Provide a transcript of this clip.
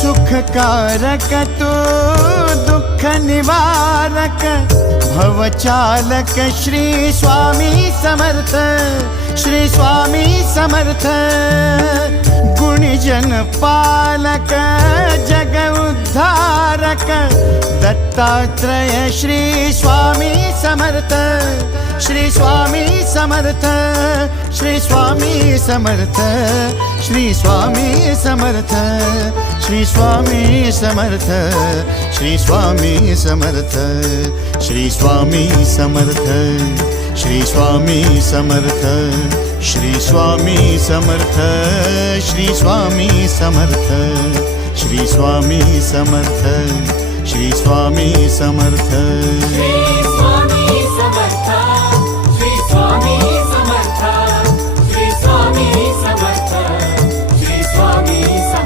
सुखकारक तू दुःख निवारक भवचालक श्री स्वामी समर्थ, श्री स्वामी समर्थ। गुणीजन पालक जग उद्धारक दत्तात्रेय श्री स्वामी समर्थ, श्री स्वामी समर्थ, श्री स्वामी समर्थ, श्री स्वामी समर्थ, श्री स्वामी समर्थ, श्री स्वामी समर्थ, श्री स्वामी समर्थ, श्री स्वामी समर्थ, श्री स्वामी समर्थ, श्री स्वामी समर्थ, श्री स्वामी समर्थ, श्री स्वामी समर्थ, श्री स्वामी समर्थ।